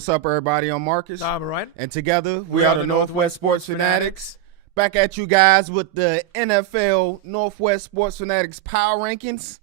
what's up, everybody? I'm Marcus. I'm Ryan. And together, we are the Northwest Sports Fanatics. Back at you guys with the NFL Northwest Sports Fanatics Power Rankings.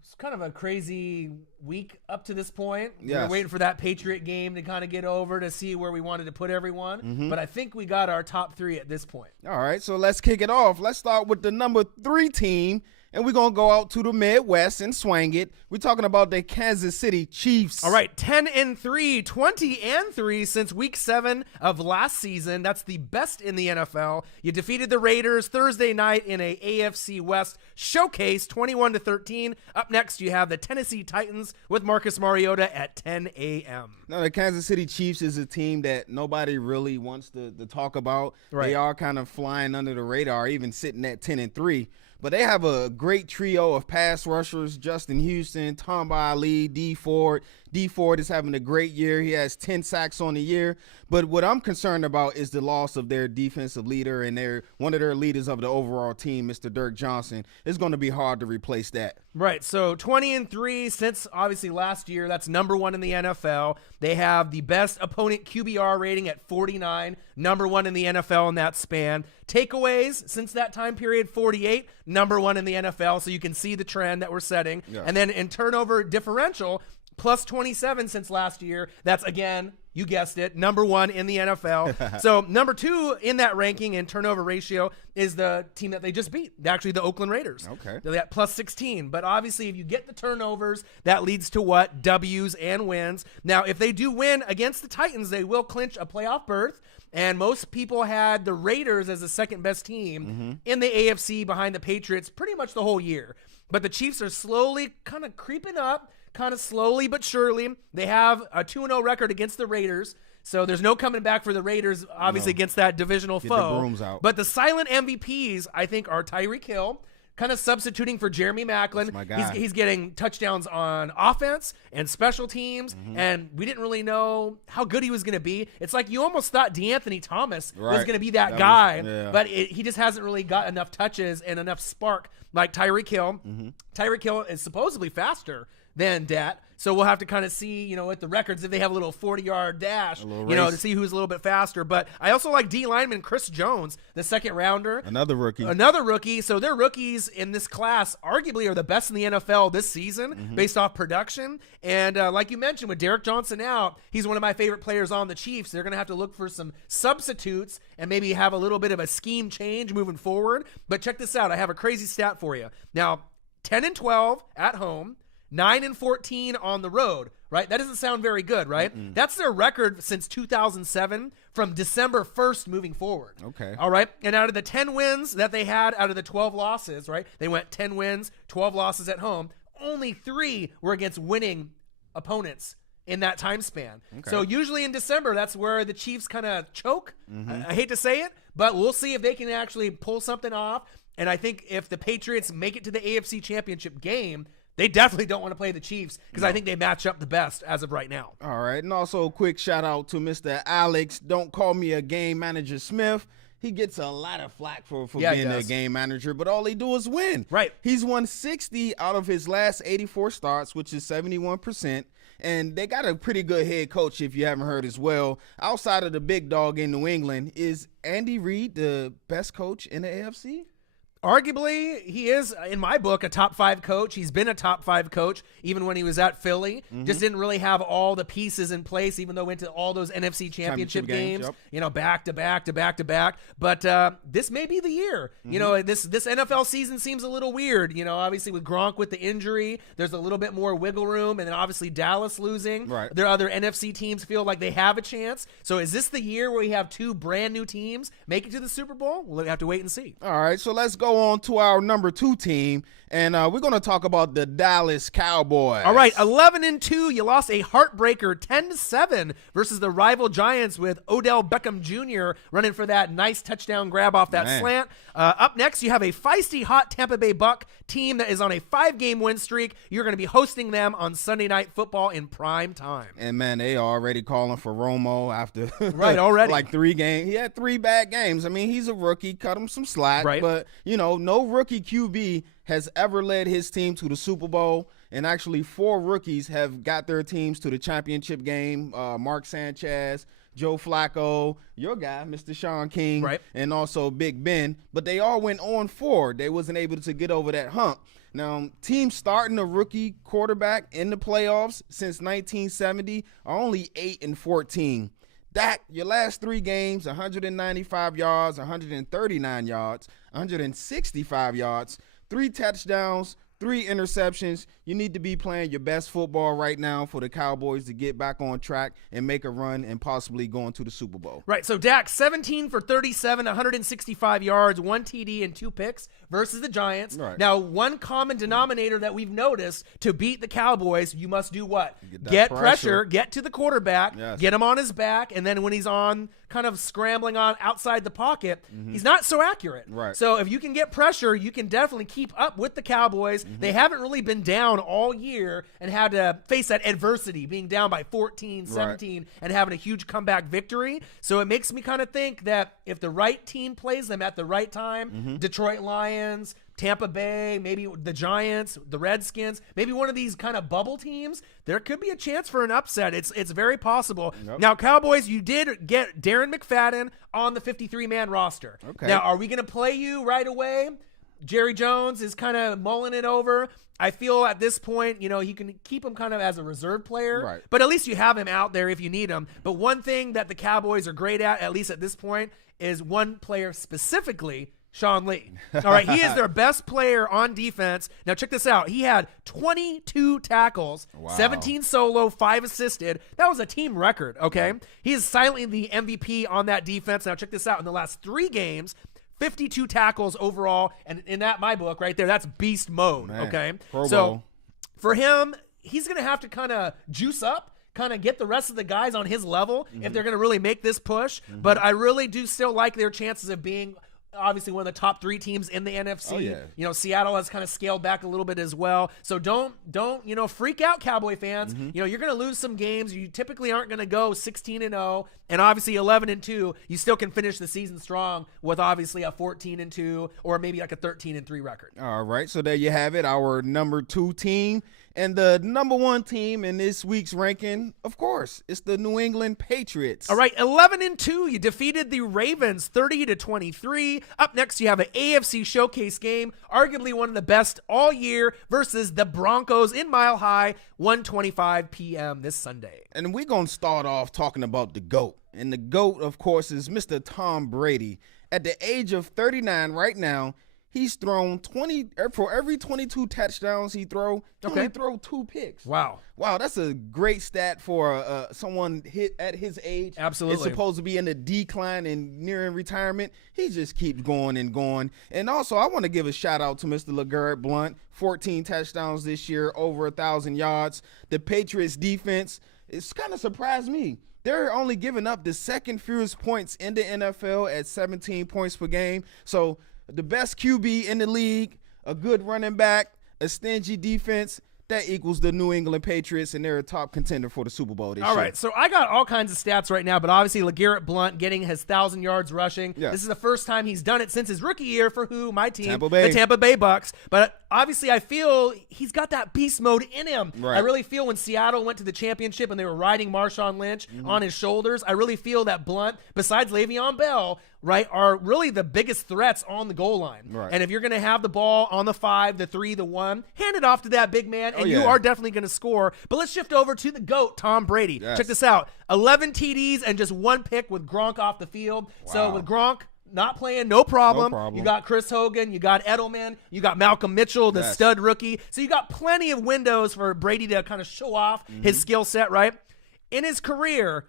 It's kind of a crazy week up to this point. Yes. We were waiting for that Patriot game to kind of get over to see where we wanted to put everyone. But I think we got our top three at this point. All right, so let's kick it off. Let's start with the number 3 team, and we're going to go out to the Midwest and swing it. We're talking about the Kansas City Chiefs. All right, 10-3, 20-3 since week 7 of last season. That's the best in the NFL. You defeated the Raiders Thursday night in a AFC West showcase, 21-13. Up next, you have the Tennessee Titans with Marcus Mariota at 10 a.m. Now, the Kansas City Chiefs is a team that nobody really wants to talk about. Right. They are kind of flying under the radar, even sitting at 10-3. But they have a great trio of pass rushers: Justin Houston, Tom Ali, D Ford. D Ford is having a great year. He has 10 sacks on the year. But what I'm concerned about is the loss of their defensive leader and one of their leaders of the overall team, Mr. Dirk Johnson. It's going to be hard to replace that. Right, so 20-3 since obviously last year. That's number 1 in the NFL. They have the best opponent QBR rating at 49, number 1 in the NFL in that span. Takeaways since that time period, 48, number 1 in the NFL. So you can see the trend that we're setting. Yeah. And then in turnover differential, plus 27 since last year. That's, again, you guessed it, number 1 in the NFL. So number 2 in that ranking and turnover ratio is the team that they just beat, actually the Oakland Raiders. Okay. They're at plus 16. But obviously, if you get the turnovers, that leads to what? W's and wins. Now, if they do win against the Titans, they will clinch a playoff berth. And most people had the Raiders as the second best team in the AFC behind the Patriots pretty much the whole year. But the Chiefs are slowly kind of creeping up, kind of slowly but surely. They have a 2-0 record against the Raiders, so there's no coming back for the Raiders, obviously, against that divisional foe. The brooms out. But the silent MVPs, I think, are Tyreek Hill, kind of substituting for Jeremy Maclin. That's my guy. He's getting touchdowns on offense and special teams, and we didn't really know how good he was going to be. It's like you almost thought DeAnthony Thomas was going to be that guy, but he just hasn't really got enough touches and enough spark like Tyreek Hill. Tyreek Hill is supposedly faster than Dat. So we'll have to kind of see, with the records, if they have a little 40-yard dash, to see who's a little bit faster. But I also like D lineman Chris Jones, the second rounder. Another rookie. So their rookies in this class arguably are the best in the NFL this season based off production. And like you mentioned, with Derek Johnson out, he's one of my favorite players on the Chiefs. They're going to have to look for some substitutes and maybe have a little bit of a scheme change moving forward. But check this out. I have a crazy stat for you. Now, 10-12 at home. 9-14 on the road, right? That doesn't sound very good, right? That's their record since 2007 from December 1st moving forward. Okay. All right. And out of the 10 wins that they had out of the 12 losses, right? They went 10 wins, 12 losses at home. Only 3 were against winning opponents in that time span. Okay. So usually in December, that's where the Chiefs kind of choke. I hate to say it, but we'll see if they can actually pull something off. And I think if the Patriots make it to the AFC Championship game, they definitely don't want to play the Chiefs because I think they match up the best as of right now. All right. And also a quick shout out to Mr. Alex. Don't call me a game manager Smith. He gets a lot of flack for being a game manager, but all he do is win. Right. He's won 60 out of his last 84 starts, which is 71%. And they got a pretty good head coach, if you haven't heard as well. Outside of the big dog in New England, is Andy Reid the best coach in the AFC? Arguably, he is, in my book, a top 5 coach. He's been a top 5 coach even when he was at Philly. Just didn't really have all the pieces in place, even though went to all those NFC championship games, back to back. But this may be the year. This NFL season seems a little weird. Obviously with Gronk with the injury, there's a little bit more wiggle room, and then obviously Dallas losing. Right. Their other NFC teams feel like they have a chance. So is this the year where we have 2 brand new teams make it to the Super Bowl? We'll have to wait and see. All right, so let's go on to our number 2 team, and we're going to talk about the Dallas Cowboys. All right, 11-2. You lost a heartbreaker 10-7 versus the rival Giants with Odell Beckham Jr. running for that nice touchdown grab off that slant. Up next, you have a feisty, hot Tampa Bay Buck team that is on a 5-game win streak. You're going to be hosting them on Sunday Night Football in prime time. And, man, they are already calling for Romo after already. like 3 games. He had 3 bad games. I mean, he's a rookie. Cut him some slack. Right. But, no rookie QB has ever led his team to the Super Bowl. and actually 4 rookies have got their teams to the championship game. Mark Sanchez, Joe Flacco, your guy, Mr. Sean King, right, and also Big Ben. But they all went on 4. They wasn't able to get over that hump. Now, teams starting a rookie quarterback in the playoffs since 1970 are only 8-14. Dak, your last 3 games, 195 yards, 139 yards, 165 yards, 3 touchdowns, 3 interceptions. You need to be playing your best football right now for the Cowboys to get back on track and make a run and possibly go into the Super Bowl. Right, so Dak, 17 for 37, 165 yards, 1 TD, and 2 picks versus the Giants. Right. Now, one common denominator that we've noticed, to beat the Cowboys, you must do what? Get pressure, get to the quarterback, Yes. get him on his back, and then when he's on kind of scrambling on outside the pocket, he's not so accurate. Right. So if you can get pressure, you can definitely keep up with the Cowboys. They haven't really been down all year and had to face that adversity, being down by 14, 17, and having a huge comeback victory. So it makes me kind of think that if the right team plays them at the right time, Detroit Lions, Tampa Bay, maybe the Giants, the Redskins, maybe one of these kind of bubble teams, there could be a chance for an upset. It's very possible. Yep. Now, Cowboys, you did get Darren McFadden on the 53-man roster. Okay. Now, are we going to play you right away? Jerry Jones is kind of mulling it over. I feel at this point, you can keep him kind of as a reserve player, Right. but at least you have him out there if you need him. But one thing that the Cowboys are great at least at this point, is one player specifically, Sean Lee. All right, he is their best player on defense. Now, check this out. He had 22 tackles, Wow. 17 solo, 5 assisted. That was a team record, okay? He is silently the MVP on that defense. Now, check this out. In the last 3 games, 52 tackles overall, and in my book right there, that's beast mode, Man, okay? Pro So Bowl. for him, he's going to have to kind of juice up, kind of get the rest of the guys on his level if they're going to really make this push. But I really do still like their chances of being obviously one of the top 3 teams in the NFC. Oh, yeah. Seattle has kind of scaled back a little bit as well. So don't freak out, Cowboy fans. You're going to lose some games. You typically aren't going to go 16-0, and obviously 11-2. You still can finish the season strong with obviously a 14-2 or maybe like a 13-3 record. All right, so there you have it, our number 2 team. And the number 1 team in this week's ranking, of course, it's the New England Patriots. All right, 11-2. You defeated the Ravens 30-23. Up next, you have an AFC Showcase game, arguably one of the best all year, versus the Broncos in Mile High, 1:25 p.m. this Sunday. And we're going to start off talking about the GOAT. And the GOAT, of course, is Mr. Tom Brady. At the age of 39 right now, he's thrown 20 for every 22 touchdowns he only throw 2 picks. Wow, that's a great stat for someone hit at his age. Absolutely. It's supposed to be in a decline and nearing retirement. He just keeps going and going. And also, I want to give a shout out to Mr. LeGarrette Blount. 14 touchdowns this year, over 1,000 yards. The Patriots defense, it's kind of surprised me. They're only giving up the second fewest points in the NFL at 17 points per game. So the best QB in the league, a good running back, a stingy defense, that equals the New England Patriots, and they're a top contender for the Super Bowl this year. All right, so I got all kinds of stats right now, but obviously LeGarrette Blount getting his 1,000 yards rushing. Yeah. This is the first time he's done it since his rookie year for my team, Tampa Bay. the Tampa Bay Bucks. But obviously I feel he's got that beast mode in him. Right. I really feel when Seattle went to the championship and they were riding Marshawn Lynch on his shoulders, I really feel that Blount, besides Le'Veon Bell, right, are really the biggest threats on the goal line. Right. And if you're going to have the ball on the 5, the 3, the 1, hand it off to that big man, and you yeah. are definitely going to score. But let's shift over to the GOAT, Tom Brady. Yes. Check this out. 11 TDs and just 1 pick with Gronk off the field. So Wow. with Gronk not playing, no problem. No problem. You got Chris Hogan, you got Edelman, you got Malcolm Mitchell, the Yes. stud rookie. So you got plenty of windows for Brady to kind of show off his skill set, right? In his career,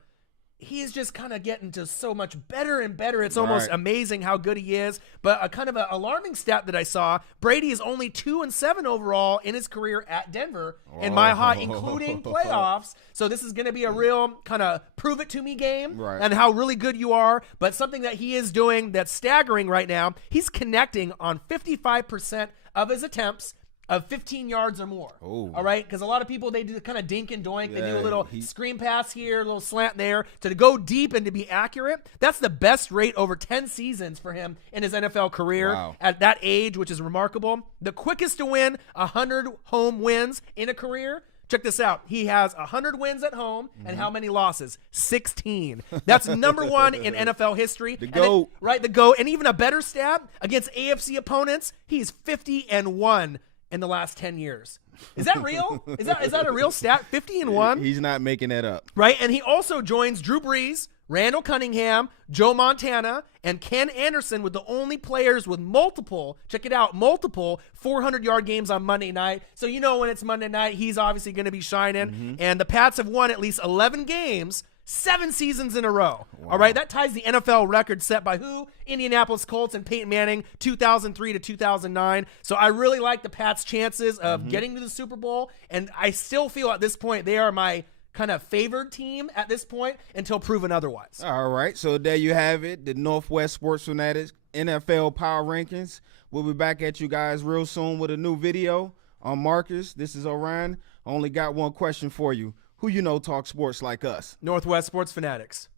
he's just kind of getting to so much better and better. It's almost Right. amazing how good he is. But a kind of an alarming stat that I saw, Brady is only 2-7 overall in his career at Denver in Mile High, including playoffs. So this is going to be a real kind of prove it to me game Right. and how really good you are. But something that he is doing that's staggering right now, he's connecting on 55% of his attempts of 15 yards or more. Oh. All right? Because a lot of people, they do kind of dink and doink. They do a Yeah, little screen pass here, a little slant there. To go deep and to be accurate, that's the best rate over 10 seasons for him in his NFL career Wow. at that age, which is remarkable. The quickest to win 100 home wins in a career. Check this out. He has 100 wins at home, and how many losses? 16. That's number one in NFL history. The GOAT. Right, the GOAT. And even a better stat, against AFC opponents, he's 50-1 in the last 10 years. Is that real? Is that a real stat? 50-1? He's not making that up. Right, and he also joins Drew Brees, Randall Cunningham, Joe Montana, and Ken Anderson with the only players with multiple 400-yard games on Monday night. So you know when it's Monday night, he's obviously going to be shining. And the Pats have won at least 11 games, 7 seasons in a row. Wow. All right, that ties the NFL record set by who? Indianapolis Colts and Peyton Manning, 2003 to 2009. So I really like the Pats' chances of getting to the Super Bowl, and I still feel at this point they are my kind of favored team at this point until proven otherwise. All right, so there you have it, the Northwest Sports Fanatics NFL Power Rankings. We'll be back at you guys real soon with a new video. I'm Marcus. This is Orion. I only got one question for you. Who you know talk sports like us? Northwest Sports Fanatics.